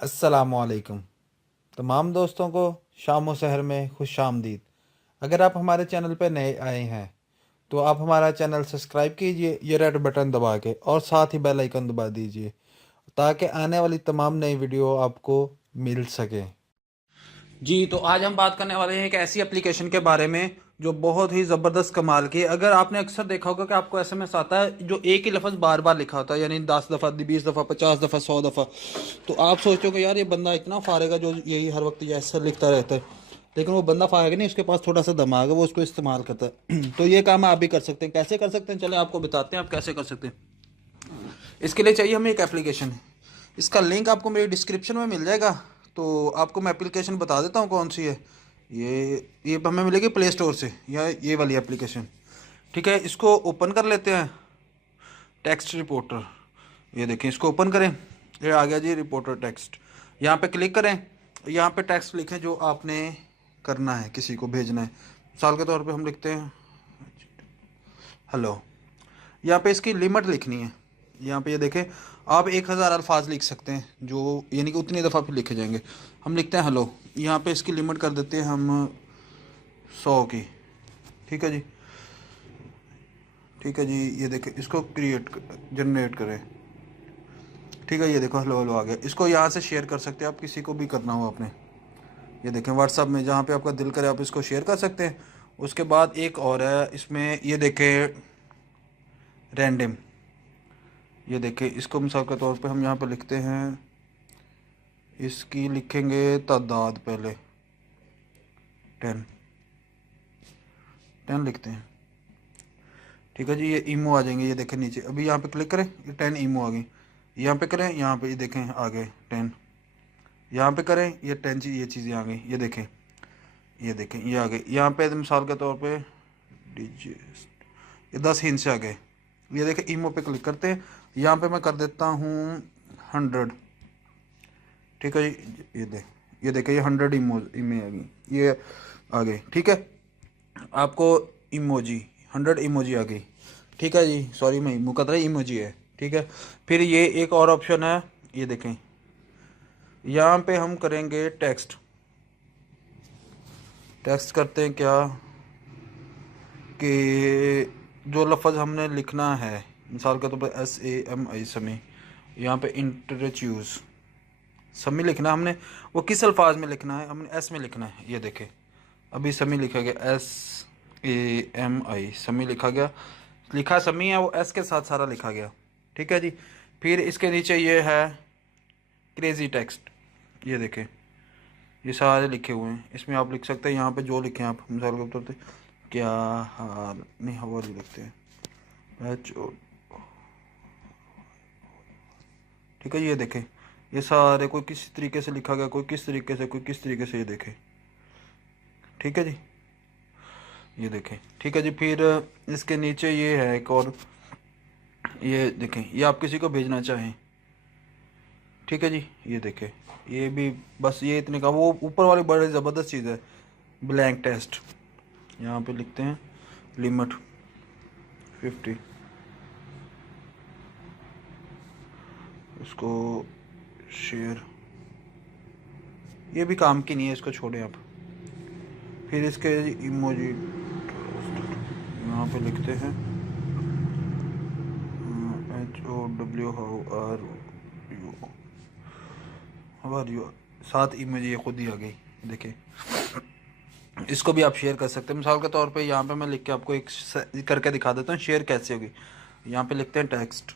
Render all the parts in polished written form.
अस्सलामुअलैकुम। तमाम दोस्तों को शाम व सहर में खुश आमदीद। अगर आप हमारे चैनल पर नए आए हैं तो आप हमारा चैनल सब्सक्राइब कीजिए, ये रेड बटन दबा के, और साथ ही बेल आइकन दबा दीजिए ताकि आने वाली तमाम नई वीडियो आपको मिल सके। जी, तो आज हम बात करने वाले हैं एक ऐसी एप्लीकेशन के बारे में जो बहुत ही ज़बरदस्त कमाल की है। अगर आपने अक्सर देखा होगा कि आपको एसएमएस आता है जो एक ही लफ्ज़ बार बार लिखा होता है, यानी 10 दफ़ा, 20 दफ़ा, 50 दफ़ा, 100 दफ़ा। तो आप सोचते हो कि यार ये बंदा इतना फारेगा जो यही हर वक्त ये ऐसा लिखता रहता है, लेकिन वो बंदा फारेगा नहीं, उसके पास थोड़ा सा दिमाग है, वो उसको इस्तेमाल करता है। तो ये काम आप भी कर सकते हैं। कैसे कर सकते हैं, चले आपको बताते हैं आप कैसे कर सकते हैं। इसके लिए चाहिए हमें एक एप्लीकेशन है। इसका लिंक आपको मेरी डिस्क्रिप्शन में मिल जाएगा। तो आपको मैं एप्लीकेशन बता देता हूँ कौन सी है। ये हमें मिलेगी प्ले स्टोर से, या ये वाली एप्लीकेशन। ठीक है, इसको ओपन कर लेते हैं। टेक्स्ट रिपोर्टर, ये देखें, इसको ओपन करें। ये आ गया जी रिपोर्टर टेक्स्ट। यहाँ पे क्लिक करें। यहाँ पे टेक्स्ट लिखें जो आपने करना है, किसी को भेजना है। मिसाल के तौर पे हम लिखते हैं हेलो। यहाँ पे इसकी लिमिट लिखनी है। यहाँ पे ये देखें, आप 1000 अल्फाज लिख सकते हैं, जो यानी कि उतनी दफ़ा फिर लिखे जाएंगे। हम लिखते हैं हेलो। यहाँ पे इसकी लिमिट कर देते हैं हम 100 की। ठीक है जी, ठीक है जी। ये देखें, इसको जनरेट करें। ठीक है, ये देखो हेलो हेलो आ गया। इसको यहाँ से शेयर कर सकते हैं आप, किसी को भी करना हो आपने। ये देखें व्हाट्सअप में, जहाँ पे आपका दिल करे आप इसको शेयर कर सकते हैं। उसके बाद एक और है इसमें, ये देखें रैंडम। ये देखें, इसको मिसाल के तौर पे हम यहाँ पे लिखते हैं, इसकी लिखेंगे तादाद पहले 10 10 लिखते हैं। ठीक है जी, ये ईमो आ जाएंगे। ये देखें नीचे, अभी यहाँ पे क्लिक करें, ये 10 ईमो आ गई। यहाँ पे करें, यहाँ पे ये देखें आ गए 10। यहाँ पे करें, ये 10 ये चीज़ें आ गई। ये देखें, ये देखें ये आ गई। यहाँ पे मिसाल के तौर पे ये 10 हिंस से आ गए। ये देखें ईमो पे क्लिक करते हैं। यहाँ पे मैं कर देता हूँ 100। ठीक है जी, ये देखें ये 100 ईमे आ गई, ये आ गई। ठीक है, आपको इमोजी 100 इमोजी आ गई। ठीक है जी, सॉरी मैं इमो का तरह इमोजी है। ठीक है, फिर ये एक और ऑप्शन है, ये देखें, यहाँ पे हम करेंगे टेक्स्ट। टेक्स्ट करते हैं क्या कि जो लफ्ज़ हमने लिखना है, मिसाल के तौर पर SAMI समी। यहाँ पे इंटरचूज़ समी लिखना हमने, वो किस अल्फाज में लिखना है, हमने एस में लिखना है। ये देखें, अभी समी लिखा गया, SAMI समी लिखा गया। लिखा समी है, वो एस के साथ सारा लिखा गया। ठीक है जी, फिर इसके नीचे ये है क्रेज़ी टेक्स्ट। ये देखें, ये सारे लिखे हुए हैं, इसमें आप लिख सकते हैं। यहाँ पे जो लिखे हैं आप, मिसाल के तौर पर क्या हाल, नहीं हवा लिखते हैं HO। ठीक है, ये देखें, ये सारे कोई किस तरीके से लिखा गया, कोई किस तरीके से, कोई किस तरीके से, ये देखें। ठीक है जी, ये देखें। ठीक है जी, फिर इसके नीचे ये है एक और, ये देखें, ये आप किसी को भेजना चाहें। ठीक है जी, ये देखें, ये भी बस ये इतने का। वो ऊपर वाली बड़ी ज़बरदस्त चीज़ है, ब्लैंक टेस्ट। यहाँ पे लिखते हैं लिमिट 50। इसको शेयर, ये भी काम की नहीं है, इसको छोड़ें आप। फिर इसके इमोजी यहाँ पे लिखते हैं HOW हाउ आर यू। साथ इमोजी ये खुद ही आ गई। देखिए, इसको भी आप शेयर कर सकते हैं। मिसाल के तौर पे यहाँ पे मैं लिख के आपको एक करके दिखा देता हूँ शेयर कैसे होगी। यहाँ पे लिखते हैं टेक्स्ट,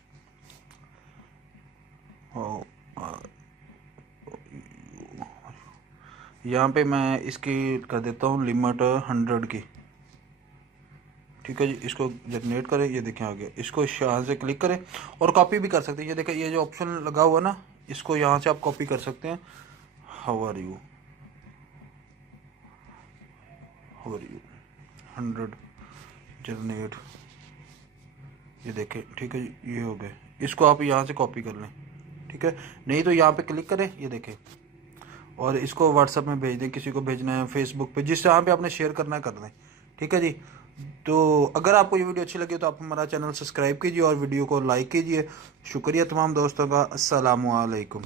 यहाँ पे मैं इसकी कर देता हूँ लिमिट 100 की। ठीक है जी, इसको जनरेट करें। ये देखें आ गया। इसको यहाँ से क्लिक करें और कॉपी भी कर सकते हैं। ये देखें, ये जो ऑप्शन लगा हुआ ना, इसको यहाँ से आप कॉपी कर सकते हैं। How are you 100 generate. ये देखें, ठीक है जी, ये हो गए। इसको आप यहाँ से कॉपी कर लें। ठीक है, नहीं तो यहाँ पे क्लिक करें, ये देखें, और इसको व्हाट्सएप में भेज दें, किसी को भेजना है, फेसबुक पे, जिस जहाँ पे आपने शेयर करना है कर दें। ठीक है जी, तो अगर आपको ये वीडियो अच्छी लगी तो आप हमारा चैनल सब्सक्राइब कीजिए और वीडियो को लाइक कीजिए। शुक्रिया तमाम दोस्तों का। अस्सलामु अलैकुम।